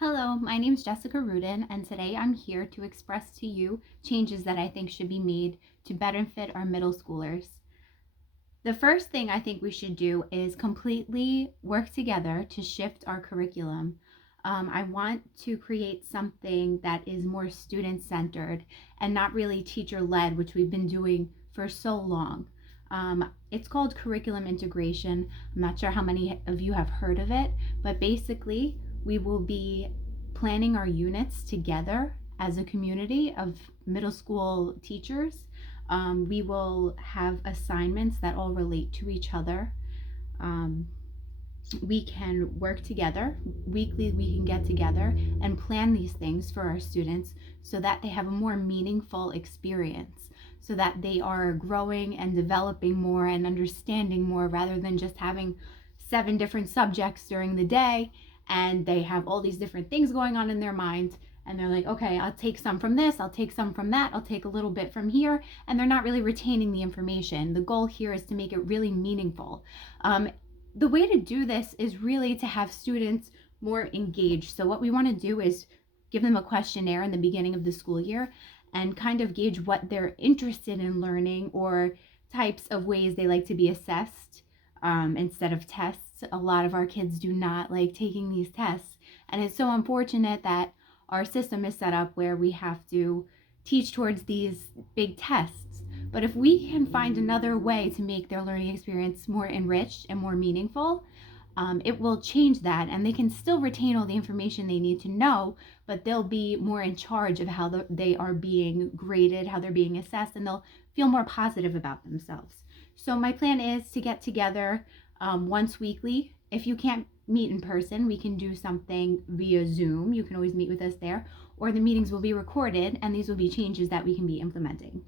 Hello, my name is Jessica Rudin, and today I'm here to express to you changes that I think should be made to benefit our middle schoolers. The first thing I think we should do is completely work together to shift our curriculum. I want to create something that is more student centered and not really teacher led, which we've been doing for so long. It's called curriculum integration. I'm not sure how many of you have heard of it, but basically, we will be planning our units together as a community of middle school teachers. We will have assignments that all relate to each other. Um, we can work together. Weekly, we can get together and plan these things for our students so that they have a more meaningful experience, so that they are growing and developing more and understanding more rather than just having 7 different subjects during the day and they have all these different things going on in their mind and they're like, okay, I'll take some from this, I'll take some from that, I'll take a little bit from here, and they're not really retaining the information. The goal here is to make it really meaningful. The way to do this is really to have students more engaged. So what we want to do is give them a questionnaire in the beginning of the school year and kind of gauge what they're interested in learning or types of ways they like to be assessed instead of tests. A lot of our kids do not like taking these tests, and it's so unfortunate that our system is set up where we have to teach towards these big tests. But if we can find another way to make their learning experience more enriched and more meaningful, it will change that, and they can still retain all the information they need to know, but they'll be more in charge of how they are being graded, how they're being assessed, and they'll feel more positive about themselves. So my plan is to get together once weekly. If you can't meet in person, we can do something via Zoom. You can always meet with us there, or the meetings will be recorded, and these will be changes that we can be implementing.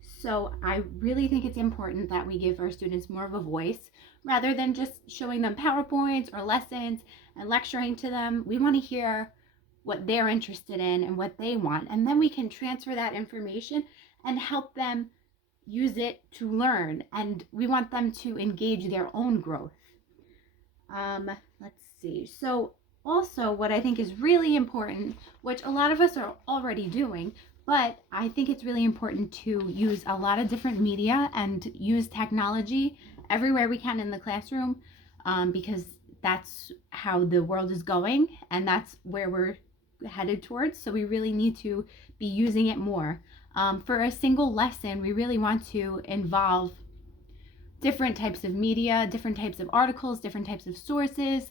So I really think it's important that we give our students more of a voice rather than just showing them PowerPoints or lessons and lecturing to them. We want to hear what they're interested in and what they want, and then we can transfer that information and help them use it to learn, and we want them to engage their own growth. Let's see. So also what I think is really important, which a lot of us are already doing, but I think it's really important to use a lot of different media and use technology everywhere we can in the classroom, because that's how the world is going and that's where we're headed towards. So we really need to be using it more. For a single lesson, we really want to involve different types of media, different types of articles, different types of sources,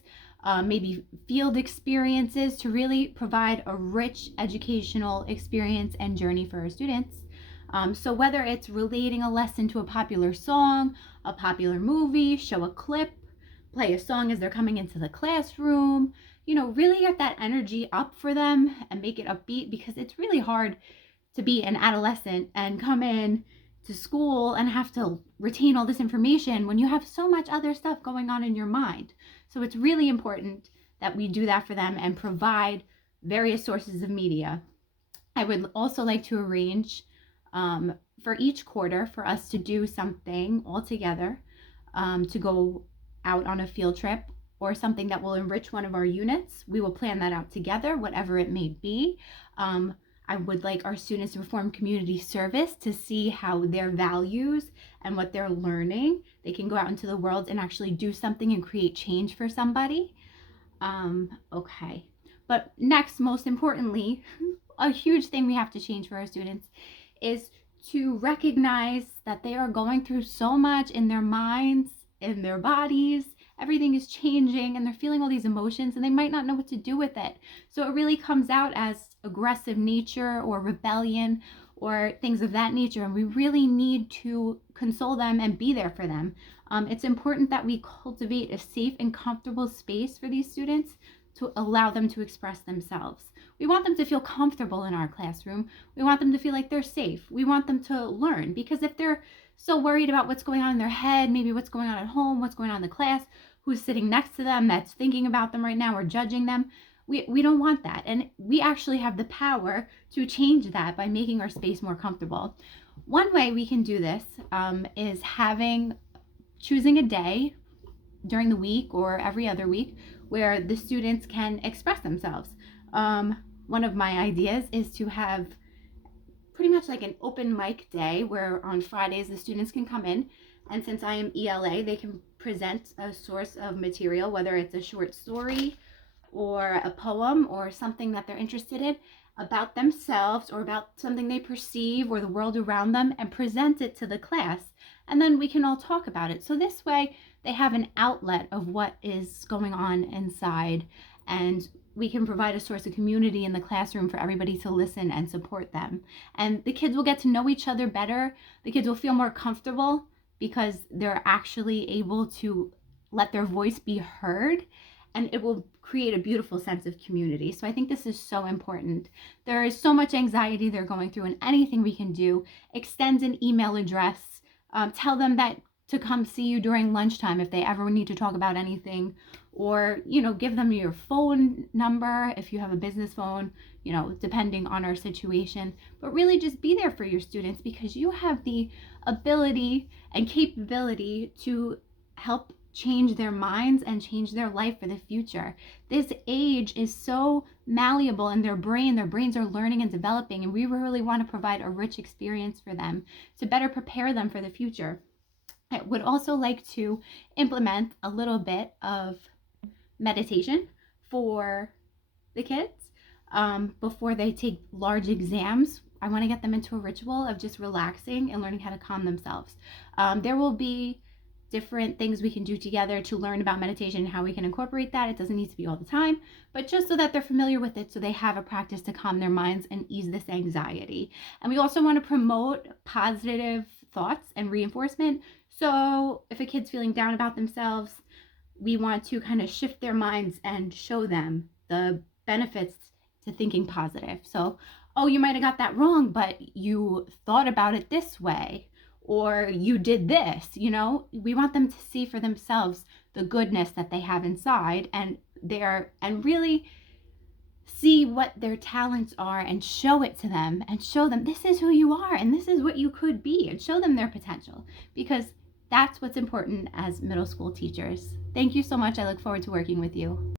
maybe field experiences to really provide a rich educational experience and journey for our students. So whether it's relating a lesson to a popular song, a popular movie, show a clip, play a song as they're coming into the classroom, really get that energy up for them and make it upbeat, because it's really hard to be an adolescent and come in to school and have to retain all this information when you have so much other stuff going on in your mind. So it's really important that we do that for them and provide various sources of media. I would also like to arrange for each quarter for us to do something all together, to go out on a field trip or something that will enrich one of our units. We will plan that out together, whatever it may be. I would like our students to perform community service to see how their values and what they're learning, they can go out into the world and actually do something and create change for somebody. Okay. But next, most importantly, a huge thing we have to change for our students is to recognize that they are going through so much in their minds, in their bodies. Everything is changing and they're feeling all these emotions and they might not know what to do with it. So it really comes out as aggressive nature or rebellion or things of that nature, and we really need to console them and be there for them. It's important that we cultivate a safe and comfortable space for these students to allow them to express themselves. We want them to feel comfortable in our classroom. We want them to feel like they're safe. We want them to learn, because if they're so worried about what's going on in their head, maybe what's going on at home, what's going on in the class, who's sitting next to them that's thinking about them right now or judging them, we don't want that. And we actually have the power to change that by making our space more comfortable. One way we can do this is choosing a day during the week or every other week where the students can express themselves. One of my ideas is to have pretty much like an open mic day where on Fridays the students can come in, and since I am ELA, they can present a source of material, whether it's a short story or a poem or something that they're interested in about themselves or about something they perceive or the world around them, and present it to the class. And then we can all talk about it. So this way they have an outlet of what is going on inside, and we can provide a source of community in the classroom for everybody to listen and support them. And the kids will get to know each other better. The kids will feel more comfortable because they're actually able to let their voice be heard, and it will create a beautiful sense of community. So I think this is so important. There is so much anxiety they're going through, and anything we can do, extend an email address, tell them that to come see you during lunchtime if they ever need to talk about anything, or give them your phone number if you have a business phone, depending on our situation. But really just be there for your students, because you have the ability and capability to help change their minds and change their life for the future. This age is so malleable in their brains are learning and developing, and we really want to provide a rich experience for them to better prepare them for the future. I would also like to implement a little bit of meditation for the kids before they take large exams. I want to get them into a ritual of just relaxing and learning how to calm themselves. There will be different things we can do together to learn about meditation and how we can incorporate that. It doesn't need to be all the time, but just so that they're familiar with it, so they have a practice to calm their minds and ease this anxiety. And we also want to promote positive thoughts and reinforcement. So if a kid's feeling down about themselves, we want to kind of shift their minds and show them the benefits to thinking positive. So, oh, you might have got that wrong, but you thought about it this way, or you did this. We want them to see for themselves the goodness that they have inside, and really see what their talents are, and show it to them, and show them this is who you are and this is what you could be, and show them their potential, because that's what's important as middle school teachers. Thank you so much. I look forward to working with you.